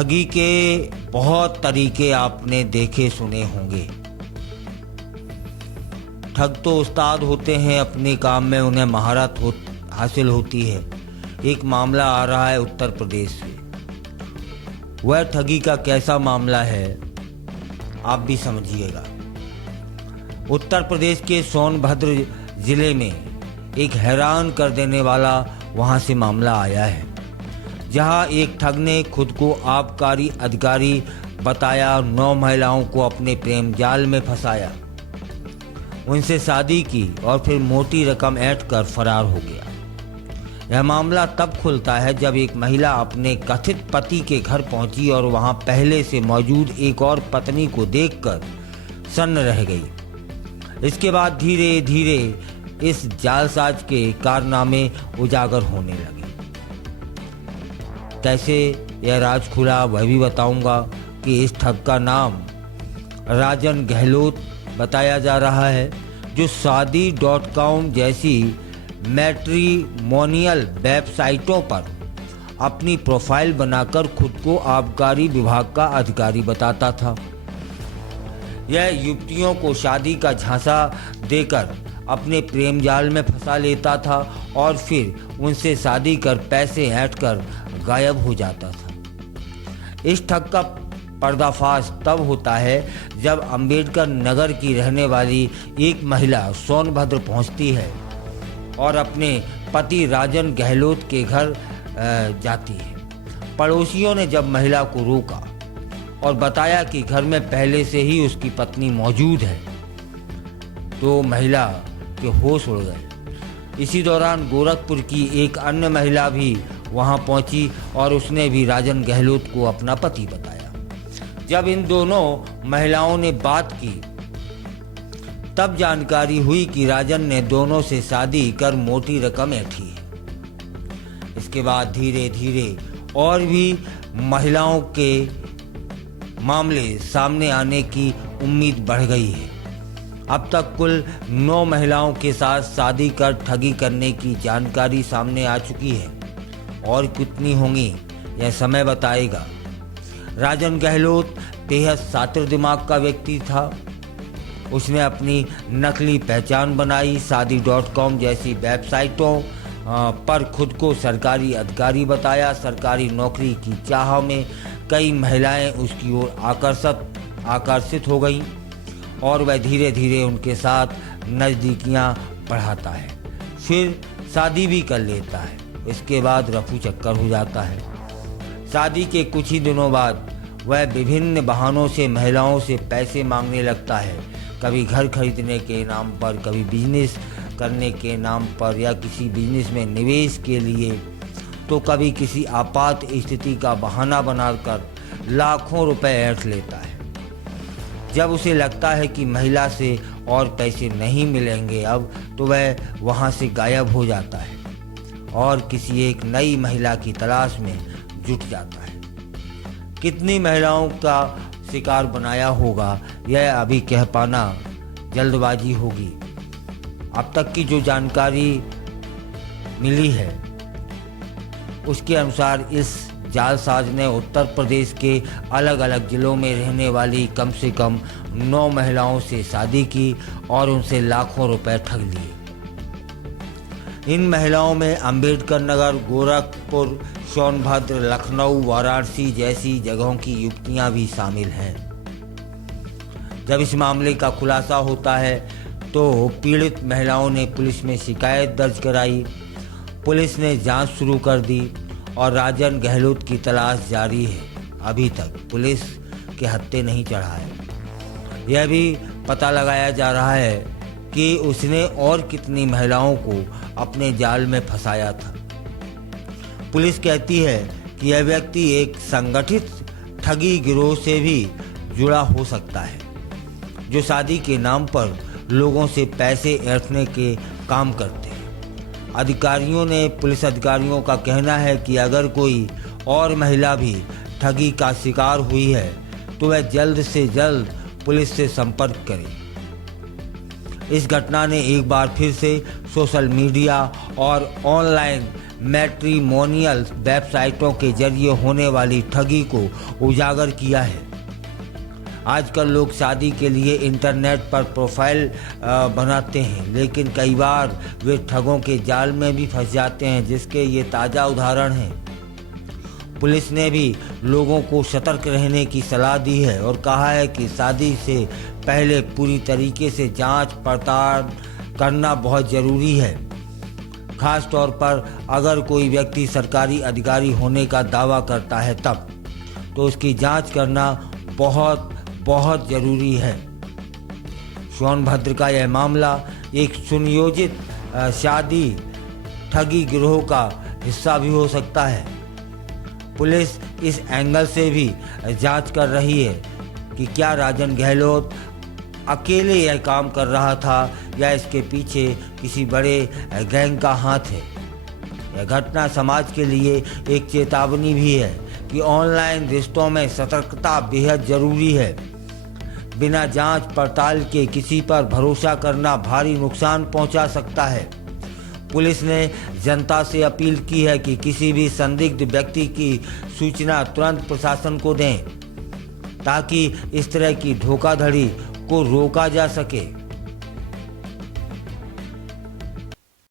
ठगी के बहुत तरीके आपने देखे सुने होंगे। ठग तो उस्ताद होते हैं, अपने काम में उन्हें महारत हासिल होती है। एक मामला आ रहा है उत्तर प्रदेश से। वह ठगी का कैसा मामला है आप भी समझिएगा। उत्तर प्रदेश के सोनभद्र जिले में एक हैरान कर देने वाला वहां से मामला आया है, जहां एक ठग ने खुद को आबकारी अधिकारी बताया, 9 महिलाओं को अपने प्रेम जाल में फंसाया, उनसे शादी की और फिर मोटी रकम ऐंठ कर फरार हो गया। यह मामला तब खुलता है जब एक महिला अपने कथित पति के घर पहुंची और वहां पहले से मौजूद एक और पत्नी को देखकर सन्न रह गई। इसके बाद धीरे धीरे इस जालसाज के कारनामे उजागर होने लगे। कैसे यह राज खुला वह भी बताऊंगा कि इस ठग का नाम राजन गहलोत बताया जा रहा है, जो शादी.com जैसी मैट्रिमोनियल वेबसाइटों पर अपनी प्रोफाइल बनाकर खुद को आबकारी विभाग का अधिकारी बताता था। यह युवतियों को शादी का झांसा देकर अपने प्रेम जाल में फंसा लेता था और फिर उनसे शादी कर पैसे ऐंठ कर गायब हो जाता था। इस ठग का पर्दाफाश तब होता है जब अंबेडकर नगर की रहने वाली एक महिला सोनभद्र पहुंचती है और अपने पति राजन गहलोत के घर जाती है। पड़ोसियों ने जब महिला को रोका और बताया कि घर में पहले से ही उसकी पत्नी मौजूद है, तो महिला के होश उड़ गए। इसी दौरान गोरखपुर की एक अन्य महिला भी वहां पहुंची और उसने भी राजन गहलोत को अपना पति बताया। जब इन दोनों महिलाओं ने बात की तब जानकारी हुई कि राजन ने दोनों से शादी कर मोटी रकम ऐंठी है। इसके बाद धीरे धीरे और भी महिलाओं के मामले सामने आने की उम्मीद बढ़ गई है। अब तक कुल 9 महिलाओं के साथ शादी कर ठगी करने की जानकारी सामने आ चुकी है, और कितनी होंगी यह समय बताएगा। राजन गहलोत बेहद शातिर दिमाग का व्यक्ति था। उसने अपनी नकली पहचान बनाई, शादी.com जैसी वेबसाइटों पर खुद को सरकारी अधिकारी बताया। सरकारी नौकरी की चाह में कई महिलाएं उसकी ओर आकर्षित हो गईं और वह धीरे धीरे उनके साथ नज़दीकियां बढ़ाता है, फिर शादी भी कर लेता है। इसके बाद रफू चक्कर हो जाता है। शादी के कुछ ही दिनों बाद वह विभिन्न बहानों से महिलाओं से पैसे मांगने लगता है, कभी घर खरीदने के नाम पर, कभी बिजनेस करने के नाम पर या किसी बिजनेस में निवेश के लिए, तो कभी किसी आपात स्थिति का बहाना बनाकर लाखों रुपए ऐंठ लेता है। जब उसे लगता है कि महिला से और पैसे नहीं मिलेंगे अब, तो वह वहां से गायब हो जाता है और किसी एक नई महिला की तलाश में जुट जाता है। कितनी महिलाओं का शिकार बनाया होगा यह अभी कह पाना जल्दबाजी होगी। अब तक की जो जानकारी मिली है उसके अनुसार इस जालसाज ने उत्तर प्रदेश के अलग अलग जिलों में रहने वाली कम से कम 9 महिलाओं से शादी की और उनसे लाखों रुपए ठग लिए। इन महिलाओं में अंबेडकर नगर, गोरखपुर, सोनभद्र, लखनऊ, वाराणसी जैसी जगहों की युवतियां भी शामिल हैं। जब इस मामले का खुलासा होता है तो पीड़ित महिलाओं ने पुलिस में शिकायत दर्ज कराई। पुलिस ने जांच शुरू कर दी और राजन गहलोत की तलाश जारी है। अभी तक पुलिस के हत्थे नहीं चढ़ा है। यह भी पता लगाया जा रहा है कि उसने और कितनी महिलाओं को अपने जाल में फंसाया था। पुलिस कहती है कि यह व्यक्ति एक संगठित ठगी गिरोह से भी जुड़ा हो सकता है, जो शादी के नाम पर लोगों से पैसे ऐंठने के काम करते हैं। पुलिस अधिकारियों का कहना है कि अगर कोई और महिला भी ठगी का शिकार हुई है तो वह जल्द से जल्द पुलिस से संपर्क करे। इस घटना ने एक बार फिर से सोशल मीडिया और ऑनलाइन मैट्रिमोनियल वेबसाइटों के जरिए होने वाली ठगी को उजागर किया है। आजकल लोग शादी के लिए इंटरनेट पर प्रोफाइल बनाते हैं, लेकिन कई बार वे ठगों के जाल में भी फंस जाते हैं, जिसके ये ताज़ा उदाहरण हैं। पुलिस ने भी लोगों को सतर्क रहने की सलाह दी है और कहा है कि शादी से पहले पूरी तरीके से जांच पड़ताल करना बहुत ज़रूरी है। खास तौर पर अगर कोई व्यक्ति सरकारी अधिकारी होने का दावा करता है तब तो उसकी जांच करना बहुत बहुत ज़रूरी है। सोनभद्र का यह मामला एक सुनियोजित शादी ठगी गिरोह का हिस्सा भी हो सकता है। पुलिस इस एंगल से भी जांच कर रही है कि क्या राजन गहलोत अकेले यह काम कर रहा था या इसके पीछे किसी बड़े गैंग का हाथ है। यह घटना समाज के लिए एक चेतावनी भी है कि ऑनलाइन रिश्तों में सतर्कता बेहद ज़रूरी है। बिना जांच पड़ताल के किसी पर भरोसा करना भारी नुकसान पहुंचा सकता है। पुलिस ने जनता से अपील की है कि किसी भी संदिग्ध व्यक्ति की सूचना तुरंत प्रशासन को दें ताकि इस तरह की धोखाधड़ी को रोका जा सके।